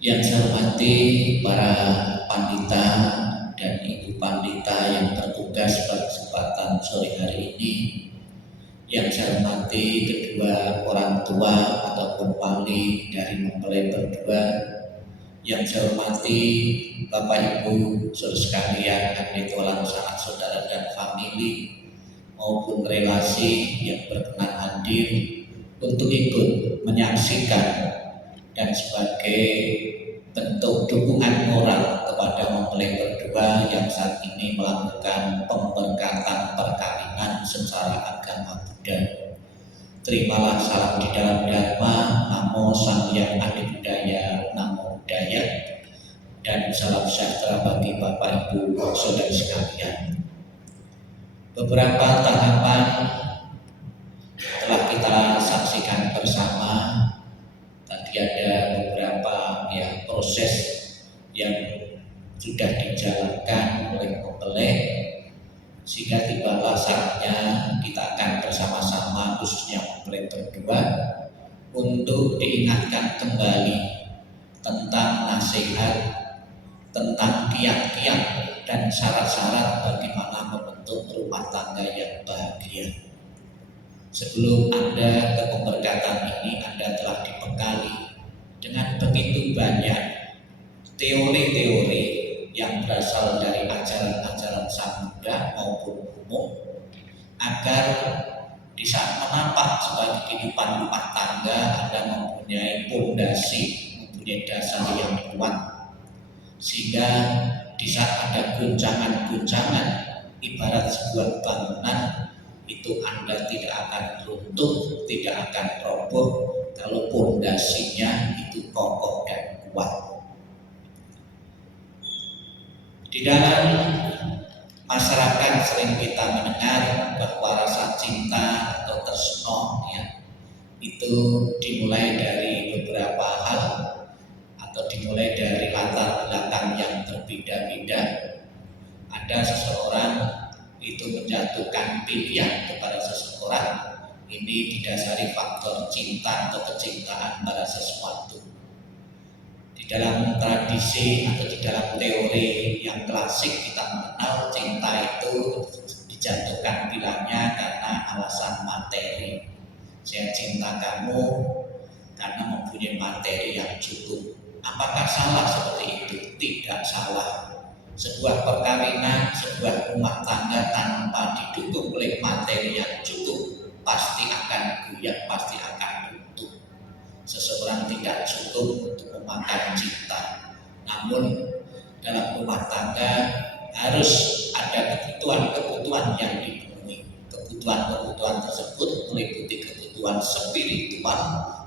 Yang saya hormati para pandita dan ibu pandita yang bertugas pada kesempatan sore hari ini. Yang saya hormati kedua orang tua ataupun wali dari mempelai berdua. Yang saya hormati Bapak Ibu saudara sekalian, adik walang sanak saudara dan famili maupun relasi yang berkenan hadir untuk ikut menyaksikan dan sebagai bentuk dukungan moral kepada mempelai berdua yang saat ini melakukan pemberkatan perkawinan secara agama Buddha. Terimalah salam di dalam Dharma, Namo Sang Hyang Adi Budaya, Namo Buddhaya, dan salam sejahtera bagi Bapak Ibu saudara sekalian. Beberapa tahapan telah kita saksikan bersama. Tadi ada beberapa proses yang sudah dijalankan oleh mempelai, sehingga tibalah saatnya kita akan bersama-sama, khususnya mempelai berdua, untuk diingatkan kembali tentang nasihat, tentang kiat-kiat dan syarat-syarat bagaimana membentuk rumah tangga yang bahagia. Sebelum Anda ke pemberkatan ini, Anda telah dibekali dengan begitu banyak teori-teori yang berasal dari ajaran-ajaran Sang Buddha maupun umum, agar di saat menapak sebagai kehidupan rumah tangga Anda mempunyai pondasi, mempunyai dasar yang kuat, sehingga di saat ada guncangan-guncangan ibarat sebuah bangunan, itu Anda tidak akan runtuh, tidak akan roboh kalau pondasinya itu kokoh dan kuat. Di dalam masyarakat sering kita mendengar bahwa rasa cinta atau tresno itu dimulai dari beberapa hal atau dimulai dari latar belakang yang berbeda-beda. Ada seseorang itu menjatuhkan pilihan kepada seseorang, ini didasari faktor cinta atau kecintaan pada sesuatu. Di dalam tradisi atau di dalam teori yang klasik kita mengenal cinta itu dijatuhkan pilihannya karena alasan materi. Saya cinta kamu karena mempunyai materi yang cukup. Apakah salah seperti itu? Tidak salah. Sebuah perkawinan, sebuah rumah tangga tanpa didukung oleh materi yang cukup pasti akan goyah, pasti akan runtuh. Seseorang tidak cukup untuk memakan cinta. Namun dalam rumah tangga harus ada kebutuhan-kebutuhan yang dipenuhi. Kebutuhan-kebutuhan tersebut meliputi kebutuhan spiritual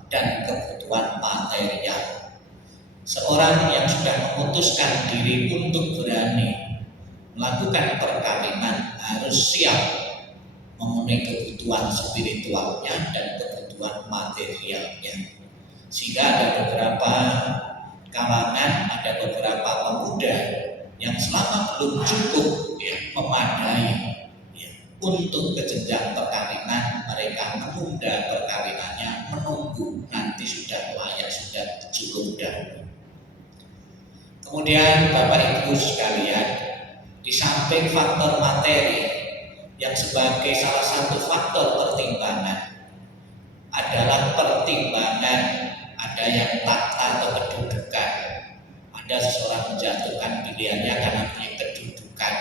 dan kebutuhan material. Seorang yang sudah memutuskan diri untuk berani melakukan perkawinan harus siap memenuhi kebutuhan spiritualnya dan kebutuhan materialnya. Sehingga ada beberapa kalangan, ada beberapa pemuda yang selama belum cukup memadai untuk ke jenjang perkawinan, mereka menunda perkawinannya, menunggu nanti sudah layak, sudah cukup dahulu. Kemudian Bapak Ibu sekalian, di samping faktor materi yang sebagai salah satu faktor pertimbangan adalah pertimbangan ada yang takhta atau kedudukan. Ada seseorang menjatuhkan pilihannya karena punya kedudukan.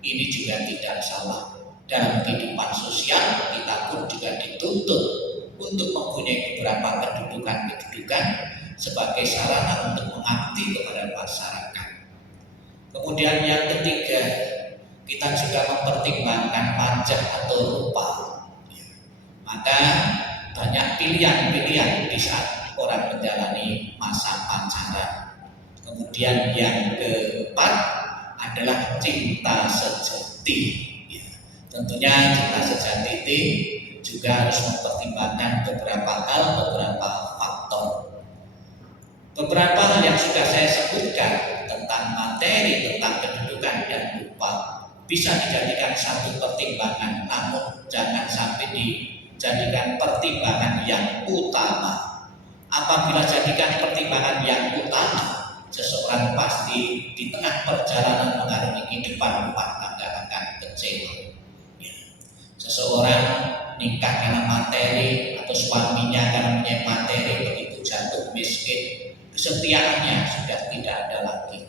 Ini juga tidak salah. Dalam kehidupan sosial kita pun juga dituntut untuk mempunyai beberapa kedudukan sebagai sarana untuk mengabdi kepada masyarakat. Kemudian yang ketiga, kita juga mempertimbangkan pajak atau rupa. Maka banyak pilihan-pilihan di saat orang menjalani masa pacaran. Kemudian yang keempat adalah cinta sejati. Tentunya cinta sejati itu juga harus mempertimbangkan beberapa hal, beberapa faktor. Beberapa hal yang sudah saya sebutkan tentang materi, tentang kedudukan dan rupa bisa dijadikan satu pertimbangan, namun jangan sampai dijadikan pertimbangan yang utama. Apabila jadikan pertimbangan yang utama, seseorang pasti di tengah perjalanan mengarungi kehidupan rumah tangga akan kecewa. Ya. Seseorang nikah karena materi atau suaminya karena punya materi, begitu jatuh miskin, kesetiaannya sudah tidak ada lagi.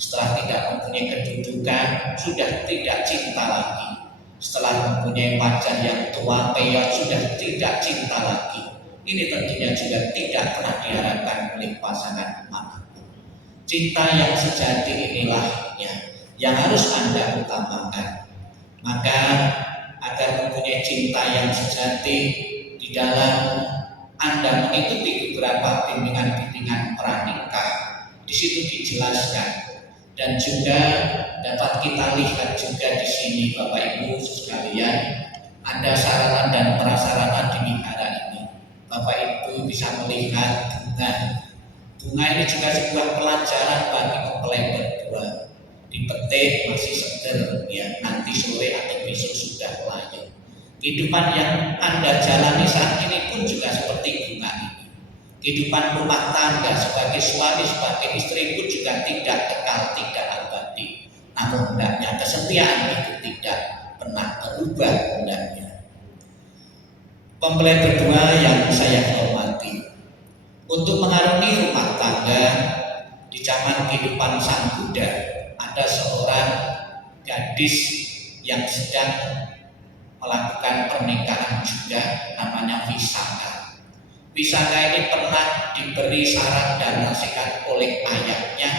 Setelah tidak mempunyai kedudukan, sudah tidak cinta lagi. Setelah mempunyai pacar yang tua, peyot, sudah tidak cinta lagi. Ini tentunya juga tidak pernah diharapkan oleh pasangan manapun. Cinta yang sejati inilah yang harus Anda utamakan. Maka agar mempunyai cinta yang sejati, di dalam Anda mengikuti beberapa bimbingan-bimbingan pranikah, di situ dijelaskan. Dan juga dapat kita lihat juga di sini Bapak Ibu sekalian, ada sarana dan prasarana di wihara ini. Bapak Ibu bisa melihat bunga. Bunga ini juga sebuah pelajaran bagi mempelai berdua. Dipetik masih seger, ya nanti sore atau besok sudah layu. Kehidupan yang Anda jalani saat ini pun juga seperti bunga ini. Kehidupan rumah tangga sebagai suami, sebagai istri pun juga tidak kekal, tidak abadi. Namun hendaknya kesetiaan itu tidak pernah berubah hendaknya. Mempelai berdua yang saya hormati, untuk mengarungi rumah tangga di zaman kehidupan Sang Buddha, ada seorang gadis yang sedang melakukan pernikahan juga, namanya Visakha. Visakha ini pernah diberi saran dan nasihat oleh ayahnya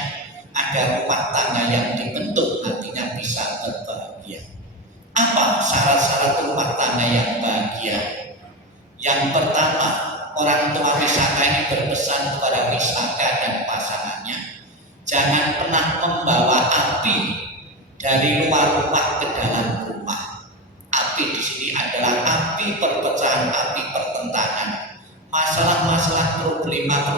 agar rumah tangga yang dibentuk nantinya bisa berbahagia. Apa syarat-syarat rumah tangga yang bahagia? Yang pertama, orang tua Visakha ini berpesan kepada Visakha dan pasangannya, jangan pernah membawa api dari luar rumah ke dalam rumah. Api di sini adalah api perpecahan, api pertentangan. Masalah-masalah problema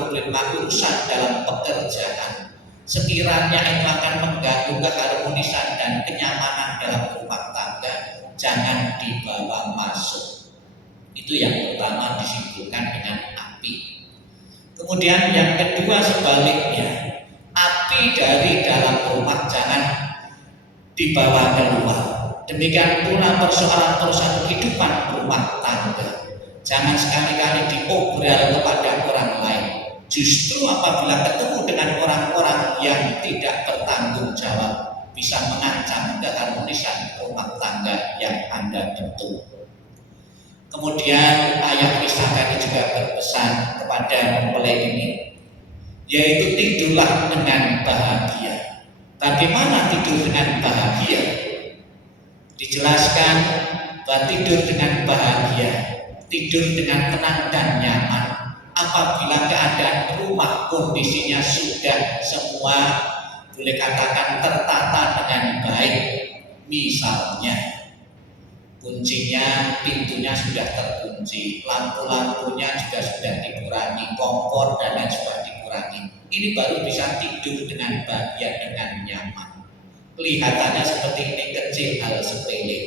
urusan dalam pekerjaan, sekiranya itu akan mengganggu keharmonisan dan kenyamanan dalam rumah tangga, jangan dibawa masuk. Itu yang pertama, disimpulkan dengan api. Kemudian yang kedua sebaliknya, api dari dalam rumah jangan dibawa keluar. Demikian pula persoalan-persoalan kehidupan rumah tangga, jangan sekali-kali diobrol kepada orang lain. Justru apabila ketemu dengan orang-orang yang tidak bertanggung jawab, bisa mengancam keharmonisan rumah tangga yang Anda bentuk. Kemudian ayah Visakha ini juga berpesan kepada mempelai ini, yaitu tidurlah dengan bahagia. Bagaimana tidur dengan bahagia? Dijelaskan bahwa tidur dengan bahagia, tidur dengan tenang dan nyaman apabila keadaan rumah kondisinya sudah semua boleh katakan tertata dengan baik. Misalnya kuncinya, pintunya sudah terkunci, lampu-lampunya juga sudah dikurangi, kompor dan lain sebagainya dikurangi. Ini baru bisa tidur dengan bahagia, dengan nyaman. Kelihatannya seperti ini kecil, hal sepele,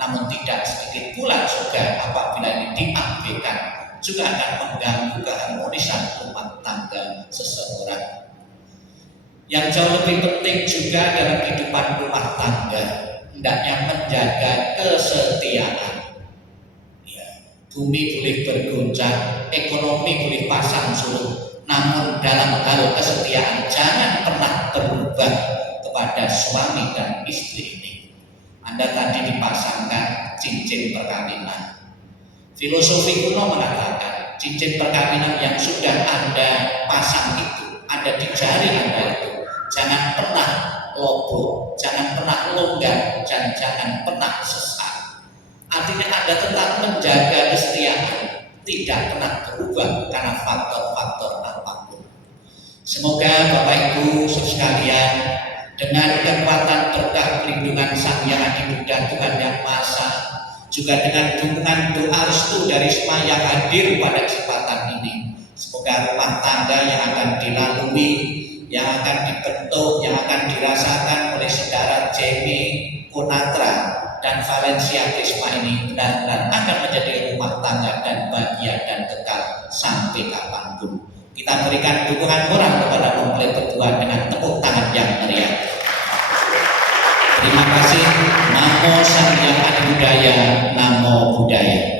namun tidak sedikit pula juga apabila ini diabaikan juga akan mengganggu keharmonisan rumah tangga seseorang. Yang jauh lebih penting juga dalam kehidupan rumah tangga, hendaknya menjaga kesetiaan. Ya, bumi boleh bergoncang, ekonomi boleh pasang surut, namun dalam hal kesetiaan jangan pernah berubah kepada suami dan istri ini. Anda tadi dipasangkan cincin perkawinan. Filosofi kuno mengatakan cincin perkawinan yang sudah Anda pasang itu, ada di jari Anda itu, jangan pernah lobo, jangan pernah longgar, dan jangan pernah sesat. Artinya Anda tetap menjaga kesetiaan, tidak pernah berubah karena faktor-faktor apapun. Semoga Bapak Ibu sekalian, dengan kekuatan berkah perlindungan Sang Hyang Adi Buddha Tuhan Yang Maha Esa, juga dengan dukungan doa restu dari semua yang hadir pada kesempatan ini, semoga rumah tangga yang akan dilalui, yang akan dibentuk, yang akan dirasakan oleh saudara Jamie Konatra dan Valencia Krisma ini benar-benar akan menjadi rumah tangga dan bahagia dan kekal sampai kapanpun. Kita berikan dukungan moral kepada mempelai berdua Tuhan dengan tepuk tangan yang meriah. Terima kasih. Namo Sang Hyang Adi Budaya, Namo Buddhaya.